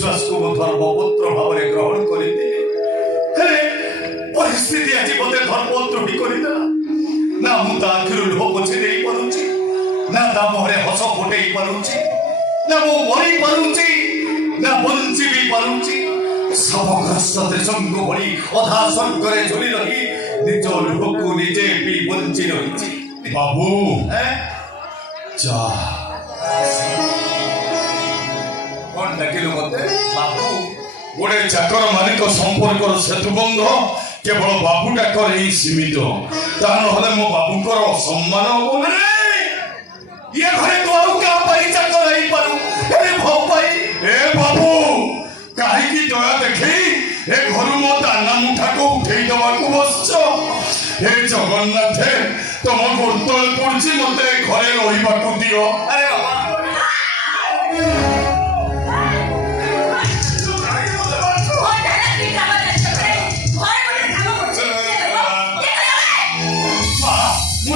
विश्वास को धर्मपुत्र भाव ग्रहण कर परिस्थिति आज मत धर्मद्रोही करदेला ना मुझे आखिर लुह पोछि दे पारुछि ना ता मुहरे हस फुटे पारुछि ना मु मरी पारुछि ना बंची भी पारुछि सबग्रस्त त्रिशंकु भली अधा स्वर्गरे झुली रही निज लुह को निजे पी बंची रही बाबू जा कौन डाकिलु मते बाबू गोटे चाकर मालिक संपर्क सेतुबंध केवल बाबू डाकर ही सीमित ता नहले मो बाबूकर सम्मान हो ये घरे तो आउ का पाई चाकर नहीं पारू ए भौ पाई ए बाबू काहे की दया देखी ए घर मो दाना मुठा को उठेई दवा को बसछ हे जगन्नाथ तुम गोतल पड़छि मते घरे रहिबा को दियो अरे बाबा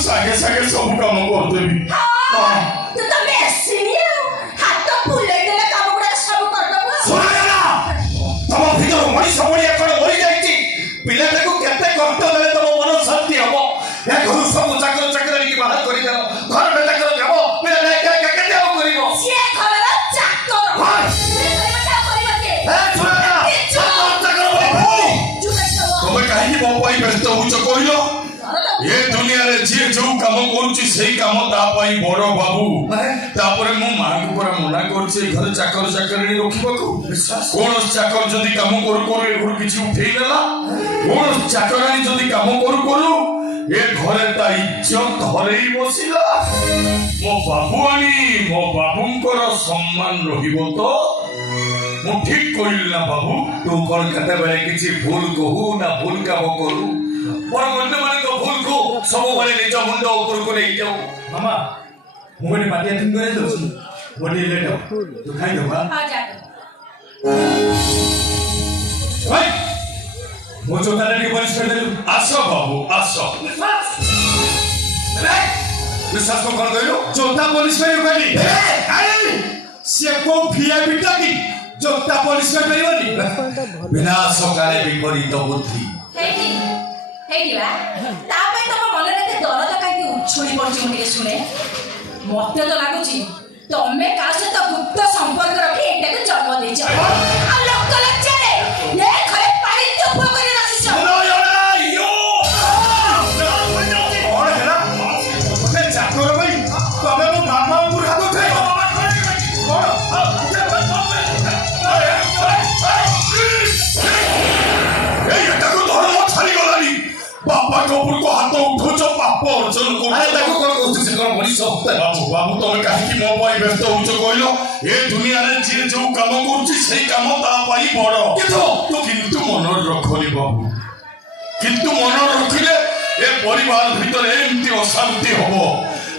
सागे सागे सब काम कर देबी तू तो बेसिनी हाथ फुले देले काम गुडा सब कर दबो सुना ना तम भीतर मणि समोलिया कोन मरि जाईची पिलाटा को केते कष्ट देले तम मन शांति हबो ए घर सब चाकर चाकर की बाहर करि देलो घर बेटा कर देबो पिला केते हो करिवो से घरर चाकर हां से बेटा करिवो के ए सुना ना चाकर बाबू तमे काहे की मो पाई व्यस्त होच कहिलो ये दुनिया रे जे जो काम करूची सेही काम ता पाई बड़ बाबू तापरे मो मां को पूरा मना करछे घर चाकर चाकरणी रखिबको कोन चाकर जदी काम करू करू ए घर किछि उठेई देला कोन चाकरानी जदी काम करू करू ए घरे ता इज्जत धरेई बसिला मो बाबूंकर सम्मान रहिबो तो मु ठीक कइल ना बाबू तू कोन कते बेले किछि भूल कहू ना भूल काम करू पर मन मन को भूल को सब बेले निज मुंड ऊपर को नहीं जाऊ मामा मोने पाटिया तुम करे दोसी मोने लेट तू खाई दो बा हां जा भाई मो जोता रे परिस कर देलु आसो बाबू आसो विश्वास को कर गइलो जोता पुलिस में गइली अरे से को वीआईपी टाकी जोता पुलिस में गइली विनाश काले विपरीत बुद्धि हेडी बा तापे तम मन रे दरद काई उछुली पड़छ मुके सुने मते तो लागुची तमे का से तो गुप्त संपर्क रखी एटा को जन्म देछ आ लोक लचरे ने खरे पानी चुप करे रखिछ नो यो और हेला मैं चाकर भाई तमे मो मामा ऊपर हाथ उठे कोन ए एटा को धर्म छाड़ी गलानी बाबा के ऊपर को हाथ उठोच पाप अर्जन को अरे ताको कोन कहू से कोन बड़ी सब बाबू बाबू तमे काहे की मो पाई व्यस्त होच कहिलो ए दुनिया रे जे जो काम करूची सेही काम ता पाई बड़ किंतु मन रखली बाबू किंतु मन रखिले ए परिवार भीतर एमती अशांति हबो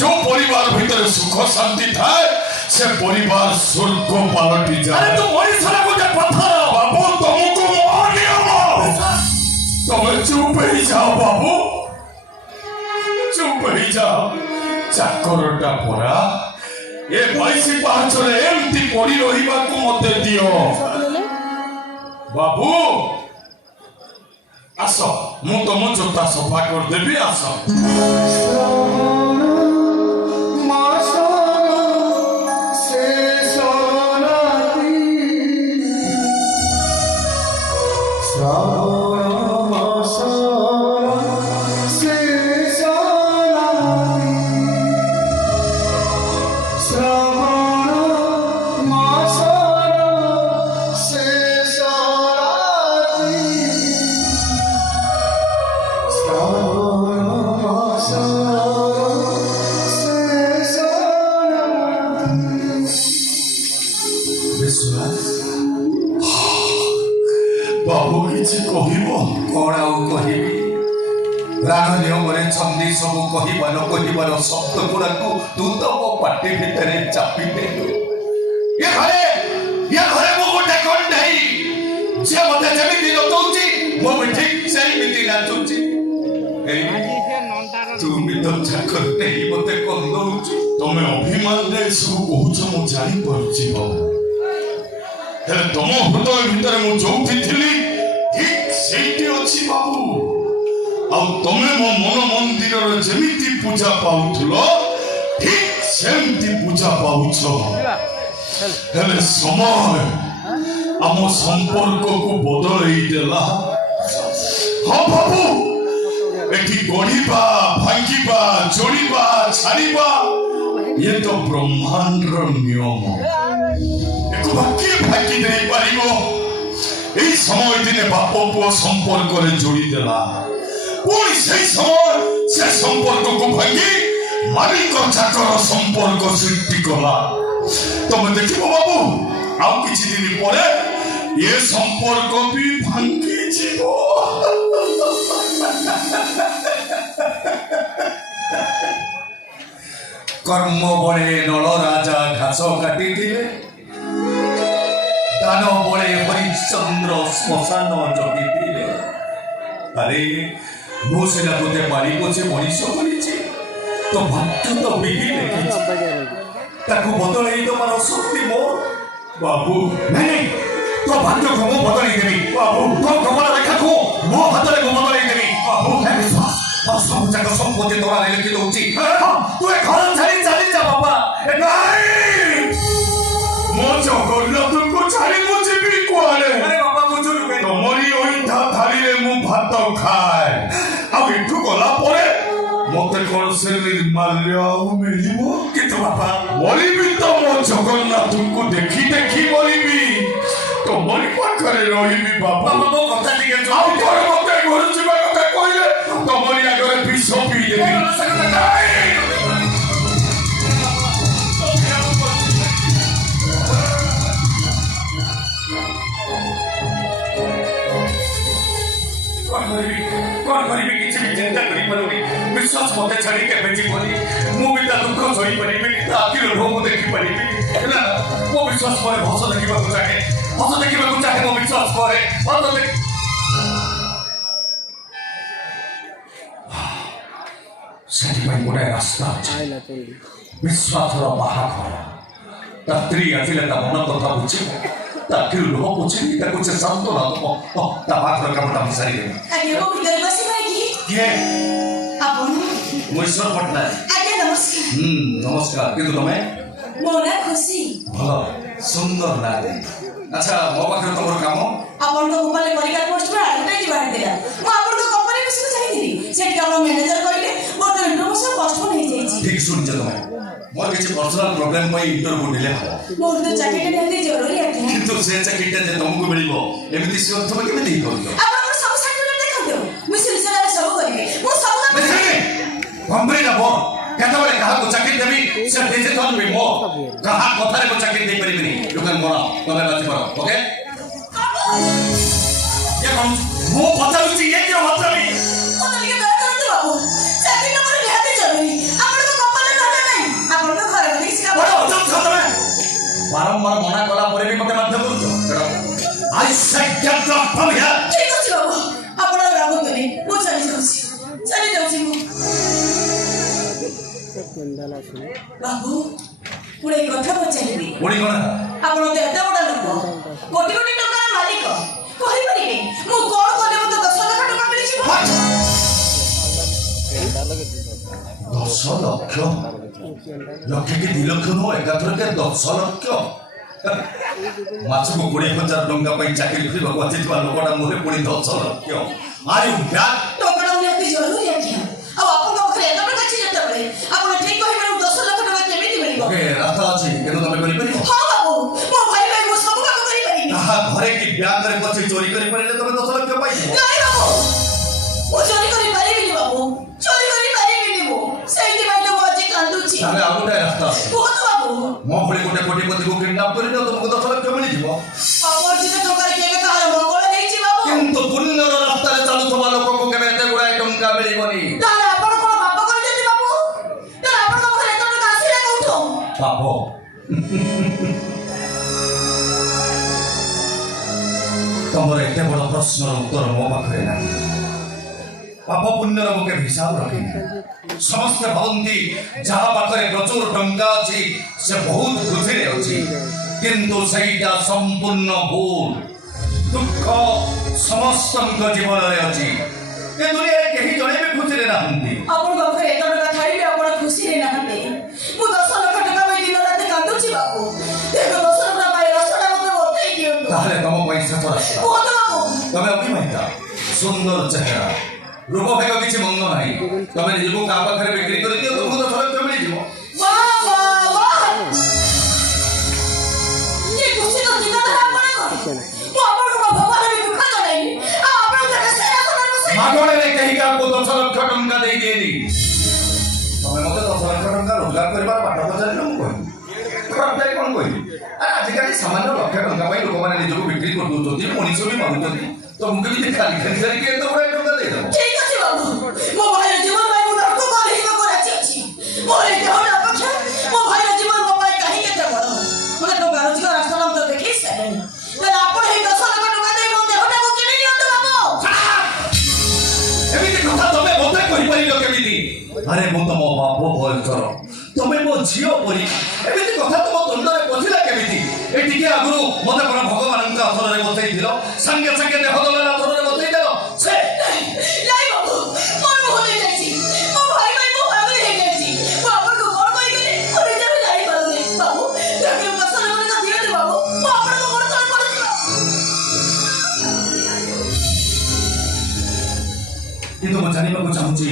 जो परिवार भीतर सुख शांति थाए से परिवार स्वर्ग पालटी जाए अरे तू मोरी सारा को पत्थर बाबू तुमको मानियो तुम चुप ही जाओ बाबू चुप ही जाओ चाकरटा परा ए 22 पाचरे एमती पड़ी रहिबा को मते दियो बाबू आसो मु तुम जोता सफा कर देबी आसो बाबू किछि कहिबो कोन आउ कहिबी राग नियम रे छंदी सब कहिबा न कहिबार शब्द गुडा को तू तो मो पाटी भितरे चापी देलु ये घरे मो गोटे कोन नाही जे मते जेमिति नतौची मो ठीक सेही मिति नाचुची तू भी तो चाकर नहीं मते कोन दउची तमे अभिमान दे सब कहूछ मु जानि परछि बाबू ହେଲେ ତମ ହୃଦୟ ଭିତରେ ମୁଁ ଯୋଉଠି ଥିଲି ଠିକ୍ ସେଇଠି ଅଛି ବାବୁ। ଆଉ ତମେ ମୋ ମନ ମନ୍ଦିରରେ ଯେମିତି ପୂଜା ପାଉଥିଲ ଠିକ୍ ସେମିତି ପୂଜା ପାଉଛ। ହେଲେ ସମୟ ଆମ ସମ୍ପର୍କକୁ ବଦଳେଇ ଦେଲା। ହଁ ବାବୁ, ଏଠି ଗଢିବା, ଭାଙ୍ଗିବା, ଯୋଡ଼ିବା, ଛାଡ଼ିବା ଇଏ ତ ବ୍ରହ୍ମାଣ୍ଡର ନିୟମ। କିଏ ଭାଙ୍ଗି ଦେଇପାରିବ? এই সময় দিনে বাপ পুଅ সম্পর্কରେ ଯୋଡ଼ିଦେଲା। ପୁଣି ସେଇ ସମୟ ସେ ସମ୍ପର୍କକୁ ଭାଙ୍ଗି ମାଲିକ ଚାକର ସମ୍ପର୍କ ସୃଷ୍ଟି କଲା। ତମେ ଦେଖିବ ବାବୁ, ଆଉ କିଛି ଦିନ ପରେ ଏ ସମ୍ପର୍କ ବି ଭାଙ୍ଗିଯିବ। কর্ম বলে নলরাজা ঘাস কাটিলে, দান বলে হরিশ্চন্দ্র শ্মশান জগিলে। আরে ମୁଁ ସିନା ତୋତେ ମାରି ପଛେ ମଣିଷ କରିଛି, ତ ଭାଗ୍ୟ ତ ବିଧି ଲେଖିଛି, ତାକୁ ବଦଳେଇ ଦେବାର ଶକ୍ତି ମୋର। ବାବୁ ନାଇଁ ନାଇଁ, ତୋ ଭାଗ୍ୟକୁ ମୁଁ ବଦଳେଇ ଦେବି ବାବୁ। ତୋ କମଳ ରେଖାକୁ ମୋ ହାତରେ ମୁଁ ବଦଳେଇ ଦେବି ବାବୁ। ସବୁ ଯାକ ସମ୍ପତ୍ତି ତୋରା ଲେଖି ଦଉଛି। ତୁ ଏ ଘର ଛାଡ଼ି ଚାଲିଯା ବାବା। ମୋ ଜଗନ୍ନାଥଙ୍କୁ ଛାଡ଼ି ମୁଁ ଯିବି କୁଆଡ଼େ? ବାବା ବୁଝୁନୁ, ତମରି ଅଇଁଠା ଥାଳିରେ ମୁଁ ଭାତ ଖାଏ, ଆଉ ଏଠୁ ଗଲା ପରେ ମତେ କଣ ସେ ନିର୍ମାଲ୍ୟ ଆଉ ମିଳିବ? କିନ୍ତୁ ବାବା ମରିବି ତ ମୋ ଜଗନ୍ନାଥଙ୍କୁ ଦେଖି ଦେଖି ମରିବି, ତମରି ପାଖରେ ରହିବି ବାବା। ମୋ କଥା ଟିକେ ଆଉ ଥରେ ମତେ ଘରୁ ଯିବା କଥା କହିଲେ ତମରି ଆଗରେ ବିଷ ପିଇଦେବି। କଣ କରିବି କିଛି ବି ଚିନ୍ତା କରିପାରୁନି। ବିଶ୍ୱାସ ମତେ ଛାଡି କେବେ ଯିବନି। ମୁଁ ବି ତା ଦୁଃଖ ସହିପାରିବିନି, ତା ଆଖିର ଲୁହ ମୁଁ ଦେଖିପାରିବି। ହେଲା, ମୋ ବିଶ୍ୱାସ ପରେ ହସ ଦେଖିବାକୁ ଚାହେଁ, ହସ ଦେଖିବାକୁ ଚାହେଁ ମୋ ବିଶ୍ୱାସ ପରେ। ସେଥିପାଇଁ ଗୋଟାଏ ରାସ୍ତା ଅଛି, ବିଶ୍ୱାସର ବାହାଘର। ତା ସ୍ତ୍ରୀ ଆସିଲେ ତା ମନ କଥା ବୁଝିବ, ତା ଆଖିରୁ ଲୁହ ବୁଝିବି, ତାକୁ ସେ ସାନ୍ତ୍ୱନା ଦେବ। ତା ବାହାଘର କାମଟା ମୁଁ ସାରିଦେବି। କିଏ? ମୁଁ ଈଶ୍ୱର ପଟ୍ଟନାୟକ। ନମସ୍କାର। କିନ୍ତୁ ତମେ? ଭଲ ସୁନ୍ଦର ନାଁ। ଆଚ୍ଛା, ମୋ ପାଖରେ ତମର କାମ? ଆପଣଙ୍କ ମୋବାଇଲ ପରିକାର ପୋଷ୍ଟ ଆଡଭର୍ଟାଇଜ ବାହାରିଥିଲା। ମୁଁ ଆପଣଙ୍କ କମ୍ପାନୀ ବିଷୟରେ ଚାହିଁଥିଲି, ସେଠି ଆମ ମ୍ୟାନେଜର କହିଲେ ମୋର ଇଣ୍ଟରଭ୍ୟୁ ପୋଷ୍ଟପୋନ୍ ହେଇଯାଇଛି। ଠିକ ଶୁଣିଛ ତମେ, ମୋର କିଛି ପର୍ସନାଲ ପ୍ରୋବ୍ଲେମ ପାଇଁ ଇଣ୍ଟରଭ୍ୟୁ ଡିଲେ ହେବ। ମୋର ତ ଚାକିରିଟା ନିହାତି ଜରୁରୀ ଆଜ୍ଞା। କିନ୍ତୁ ସେ ଚାକିରିଟା ଯେ ତମକୁ ମିଳିବ ଏମିତି ସିଓର ତମେ କେମିତି ହେଇପାରୁଛ? ଆପଣଙ୍କର ସବୁ ସାର୍ଟିଫିକେଟ ଦେଖନ୍ତୁ, ମୁଁ ସେ ବିଷୟରେ ସବୁ କରିବି। ମୁଁ ସବୁ କମ୍ପାନୀ ନବ କେତେବେଳେ କାହାକୁ ଚାକିରି ଦେବି ସେ ଡିସିସନ ବି ମୋ। କାହା କଥାରେ ମୁଁ ଚାକିରି ଦେଇପାରିବିନି। ଦୋକାନ ବଡ଼ ତମେ ବାଛି ପଡ଼। ଓକେ, ମୁଁ ପଚାରୁଛି ଇଏ କିଏ ଭଦ୍ରମୀ? ବାରମ୍ବାର ମନା କଲା ପରେ ବି ମତେ ବାଧ୍ୟ କରୁଛ। ଠିକ ଅଛି ବାବୁ, ଆପଣ ରାଗନ୍ତୁନି, ମୁଁ ଚାଲିଯାଉଛି। ବାବୁ, ପୁଣି ଏଇ କଥା ପଚାରିବି। ପୁଣି କଣ? ଆପଣ ତ ଏତେ ବଡ଼ ଲୋକ, କୋଟି କୋଟି ଟଙ୍କାର ମାଲିକ, କହିପାରିବେ ମୁଁ କଣ କଲେ ମତେ 10 ଲକ୍ଷ ଟଙ୍କା ମିଳିଯିବ? 10 ଲକ୍ଷ? ଲକ୍ଷେ କି 2 ଲକ୍ଷ ନୁହଁ, ଏକାଥରକେ 10 ଲକ୍ଷ। ମାସକୁ 20,000 ଟଙ୍କା ପାଇଁ ଚାକିରି କରିବାକୁ ଆସିଥିବା ଲୋକଟା ମୁହଁରେ ପୁଣି 10 ଲକ୍ଷ। ଟଙ୍କାଟା ନିହାତି ଜରୁରୀ ଆଜ୍ଞା। ଆଉ ଆପଣଙ୍କ ପାଖରେ ଏତେ ଟଙ୍କା ଅଛି ଯେତେବେଳେ ଆପଣ ଠିକ କହିପାରିବେ 10 ଲକ୍ଷ ଟଙ୍କା କେମିତି ମିଳିବ? ରାସ୍ତା ଅଛି, କିନ୍ତୁ ତମେ କରିପାରିବ? ହଁ ବାବୁ, ମୋ ଭାଇ ଭାଇ ମୁଁ ସବୁ କାମ କରିପାରିବି। କାହା ଘରେ କି ବ୍ୟାଙ୍କରେ ପଶି ଚୋରି କରିପାରିଲେ ତମେ 10 ଲକ୍ଷ ପାଇଯିବ। ନାଇଁ ବାବୁ, ମୁଁ ଚୋରି କରିପାରିବିନି ବାବୁ, ଚୋରି କରିପାରିବିନି ମୁଁ। ସେଇଥିପାଇଁ ତ ମୁଁ ଆଜି କାନ୍ଦୁଛି। ତାହେଲେ ଆଉ ଗୋଟେ ରାସ୍ତା ଅଛି। କୁହନ୍ତୁ ବାବୁ। ମୋ ଭଳି ଗୋଟେ କୋଟିପତିକୁ କିଡନାପ୍ କରିଦିଅ, ତମକୁ 10 ଲକ୍ଷ ମିଳିଯିବ। ଅପରିଚିତ ଟଙ୍କାରେ କେବେ କାହାର ମଙ୍ଗଳ ହେଇଛି ବାବୁ? କିନ୍ତୁ ପୁଣ୍ୟର ରାସ୍ତାରେ ଚାଲୁଥିବା ଲୋକକୁ କେବେ ଏତେ ଗୁଡ଼ାଏ ଟଙ୍କା ମିଳିବନି। ତାହେଲେ ଆପଣ କଣ ପାପ କରିଛନ୍ତି ବାବୁ? ତାହେଲେ ଆପଣଙ୍କ ପାଖରେ ଏତେ ଟଙ୍କା ଆସିଲା କୋଉଠୁ? ପାପ? ତମର ଏତେ ବଡ଼ ପ୍ରଶ୍ନର ଉତ୍ତର ମୋ ପାଖରେ ନାହିଁ। ପାପ ପୁଣ୍ୟର ମୁଁ କେବେ ହିସାବ ରଖିନି। ସମସ୍ତେ ଭାବନ୍ତି ଯାହା ପାଖରେ ପ୍ରଚୁର ଟଙ୍କା ଅଛି ସେ ବହୁତ ଖୁସିରେ ଅଛି, କିନ୍ତୁ ସେଇଟା ସମ୍ପୂର୍ଣ୍ଣ ଭୁଲ। ଦୁଃଖ ସମସ୍ତଙ୍କ ଜୀବନରେ ଅଛି। ଏ ଦୁନିଆରେ କେହି ଜଣେ ବି ଖୁସିରେ ନାହାନ୍ତି। ଆପଣଙ୍କ ପାଖରେ ଏତେ ଟଙ୍କା ଥାଇ ବି ଆପଣ ଖୁସିରେ ନାହାନ୍ତି। ମୁଁ 10 ଲକ୍ଷ ଟଙ୍କା ପାଇଁ ଦିନ ରାତି କାନ୍ଦୁଛି ବାବୁ। ଦେଖ 10 ଟଙ୍କା ପାଇଁ ରାସ୍ତାଟା ମୋତେ ବତେଇ ଦିଅନ୍ତୁ। ତାହେଲେ ତମ ପାଇଁ ଶେଷ ରାସ୍ତା। କୁହନ୍ତୁ ବାବୁ। ତମେ ଅଭିମାନିତା, ସୁନ୍ଦର ଚେହେରା, ରୂପ ଭେଗ କିଛି ମନ୍ଦ ନାହିଁ। ତମେ ନିଜକୁ କାହା ପାଖରେ ବିକ୍ରି କରିଦିଅ, ତୁମକୁ 10 ଲକ୍ଷ ମିଳିଯିବ। ବାଃ ବାଃ ବାଃ। କି ଖୁସି ତ ଚିନ୍ତାଧାରା ଆପଣଙ୍କର। ମୁଁ ଆପଣଙ୍କୁ ଭଗବାନ ବି ଦୁଃଖ ଜଣାଇଲି। ଆଉ ଆପଣ କେବେ ସିଂହାସନରେ ବସି ମାଗଣାରେ କେହି କାହାକୁ 10 ଲକ୍ଷ ଟଙ୍କା ଦେଇ ଦିଏନି। ତମେ ମତେ 10 ଲକ୍ଷ ଟଙ୍କା ରୋଜଗାର କରିବାର ବାଟ ପଚାରିଲ, ମୁଁ କହିବି ଖରାପ ଯାଇ କଣ କହିବି? ଆରେ ଆଜିକାଲି ସାମାନ୍ୟ ଲକ୍ଷ ଟଙ୍କା ପାଇଁ ଲୋକମାନେ ନିଜକୁ ବିକ୍ରି କରିଦଉଛନ୍ତି, ମଣିଷ ବି ମାରୁଛନ୍ତି। ତମକୁ କେମିତି ଖାଲି ଖାଲି ଧରିକି ଏତେ ଗୁଡ଼ାଏ ଟଙ୍କା ଦେଇଦେବ? ଠିକ ଅଛି ବାବୁ। ମୋ ଭାଇର ଜୀବନ ପାଇଁ ମୁଁ ନର୍କ କରିବାକୁ ରାଜି ଅଛି। ମୋର ଏ ଦେହଟା ଅପେକ୍ଷା ମୋ ଭାଇର ଜୀବନ ମୋ ପାଇଁ କାହିଁକି ଏତେ ବଡ଼? ମୋତେ ଟଙ୍କା ରୋଜଗାର ରାସ୍ତାଟା ମୁଁ ତ ଦେଖେଇ ସାରିଲିଣି। ତାହେଲେ ଆପଣ ଏଇ 10 ଲକ୍ଷ ଟଙ୍କା ଦେଇ ମୋ ଦେହଟାକୁ କିଣି ନିଅନ୍ତୁ ବାବୁ। ଏମିତି କଥା ତମେ ମତେ କହିପାରିଲ କେମିତି? ଆରେ ମୁଁ ତମ ବାପ ବୟସର, ତମେ ମୋ ଝିଅ ପରି। ଏମିତି କଥା ତମ ତୁଣ୍ଡରେ ପଶିଲା କେମିତି? ଏ ଟିକେ ଆଗରୁ ମତେ କଣ ଭଗବାନଙ୍କ ଆସନରେ ବସେଇଥିଲ? ସାଙ୍ଗେ ସାଙ୍ଗେ ଦେହ ଦଲାର ଆସନରେ ବସେଇଦେଲ? ସେ ନାଇଁ ବାବୁ, ମୋର ଭୁଲ ହେଇଯାଇଛି। ମୋ ଭାଇ ପାଇଁ ମୁଁ ପାଗଳ ହେଇଯାଇଛି। ମୁଁ ଆପଣଙ୍କୁ କଣ କହିବି ମୁଁ ନିଜେ ବି ଜାଣିପାରୁନି। ବାବୁ, ଯଦି 10 ଲକ୍ଷ ଟଙ୍କା ଦିଅନ୍ତୁ ବାବୁ, ମୁଁ ଆପଣଙ୍କ ଗୋଡ଼ ତଳେ ପଡ଼ିଯିବି ବାବୁ। କିନ୍ତୁ ମୁଁ ଜାଣିବାକୁ ଚାହୁଁଛି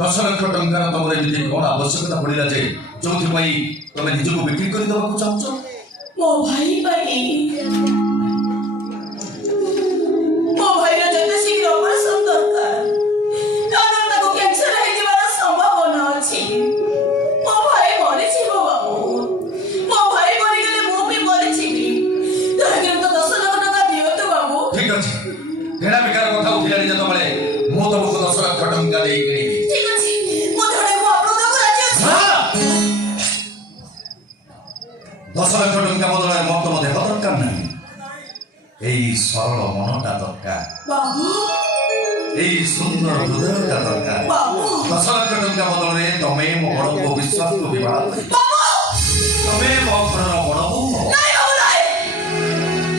10 ଲକ୍ଷ ଟଙ୍କାର ତମର ଏମିତି କଣ ଆବଶ୍ୟକତା ପଡ଼ିଲା ଯେ ଯୋଉଥିପାଇଁ ତମେ ନିଜକୁ ବିକ୍ରି କରିଦେବାକୁ ଚାହୁଁଛ? ମୋ ଭାଇ ପାଇଁ। ମୋ ଭାଇର ଯେତେ ଶୀଘ୍ର ଅପରେସନ ଦରକାର, କାରଣ ତାକୁ କ୍ୟାନ୍ସର ହେଇଯିବାର ସମ୍ଭାବନା ଅଛି। ମୋ ଭାଇ ମରିଯିବ ବାବୁ। ମୋ ଭାଇ ମରିଗଲେ ମୁଁ ବି ମରିଯିବି। ଦୟାକରି ମୋତେ 10 ଲକ୍ଷ ଟଙ୍କା ଦିଅନ୍ତୁ ବାବୁ। ଠିକ ଅଛି, ଘେରା ବିକାର କଥା ଉଠିଲାଣି ଯେତେବେଳେ ମୁଁ ତମକୁ 10 ଲକ୍ଷ ଟଙ୍କା ଦେଇ କିଣିବି। ଠିକ ଅଛି, ମୋ ଦେହଟାକୁ ଆପଣଙ୍କୁ ଦେବାକୁ ରାଜି ଅଛି। 10 ଲକ୍ଷ ଟଙ୍କା ବଦଳରେ ମୋର ତମ ଦେହ ଦରକାର ନାହିଁ, ଏଇ ସରଳ ମନଟା ଦରକାର, ବାବୁ ଏଇ ସୁନ୍ଦର ହୃଦୟଟା ଦରକାର। ବାବୁ 10 ଲକ୍ଷ ଟଙ୍କା ବଦଳରେ ତମେ ମୋ ବଡ଼ ପୁଅ ବିଶ୍ୱାସକୁ ବିବାହ କରିବ। ବାବୁ ତମେ ମୋ ଘରର ବଡ଼ ବୋହୂ ହବ। ନାଇଁ ବାବୁ ନାଇଁ।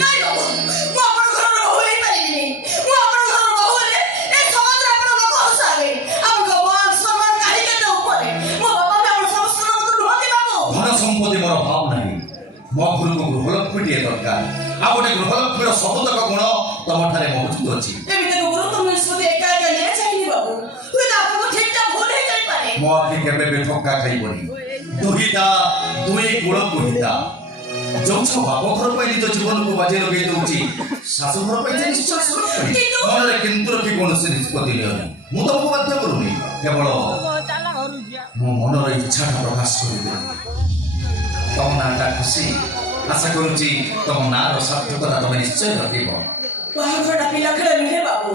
ନାଇଁ ବାବୁ, ମୁଁ ଆପଣଙ୍କ ଘରର ବୋହୂ ହେଇପାରିବିନି। ମୁଁ ଆପଣଙ୍କ ଘରର ବୋହୂ ହେଲେ ଏ ସମାଜରେ ଆପଣ ଲୋକ ହସାବେ। ଆପଣଙ୍କ ମାନ ସମ୍ମାନ କାହିଁକି ଏତେ ଉପରେ? ମୋ ବାପା ବି ଆପଣ ସମସ୍ତଙ୍କ ମতো ନୁହନ୍ତି ବାବୁ। ଧନ ସମ୍ପତ୍ତି ମୋର ଭାବ ନାହିଁ, ମୋ ଘରକୁ ଗୃହଲକ୍ଷ୍ମୀଟିଏ ଦରକାର। ଆଉ ଗୋଟେ ଗୃହଲକ୍ଷ୍ମୀର ସବୁତକ ଗୁଣ ତମଠାରେ ମହଜୁଦ ଅଛି। ଏମିତି ଗୁରୁତ୍ୱ ନିଷ୍ପତ୍ତି ଏକା ଏକା ନିଏ ଚାହିଁନି ବାବୁ। ହୁଏତ ଆପଣଙ୍କ ଠିକଟା ଭୁଲ ହେଇଯାଇପାରେ। ମୋ ଆଖି କେବେ ବି ଧକ୍କା ଖାଇବନି। ଦୁହିତା ଦୁଇ କୂଳକୁ ହିତା। ଯୋଉ ଛୁଆ ବାପ ଘର ପାଇଁ ନିଜ ଜୀବନକୁ ବାଜି ଲଗେଇ ଦଉଛି, ଶାଶୁ ଘର ପାଇଁ ଯେ ନିଶ୍ଚୟ ସୁରକ୍ଷିତ। ମନରେ କିନ୍ତୁ ରଖି କୌଣସି ନିଷ୍ପତ୍ତି ନିଅନି। ମୁଁ ତମକୁ ବାଧ୍ୟ କରୁନି, କେବଳ ମୋ ମନର ଇଚ୍ଛାଟା ପ୍ରକାଶ କରିଦେବି। ତମ ନାଁଟା ଖୁସି, ଆଶା କରୁଛି ତମ ନାଁର ସାର୍ଥକତା ତମେ ନିଶ୍ଚୟ ରଖିବ। ବାହାଘରଟା ପିଲା ଖେଳ ନୁହେଁ ବାବୁ।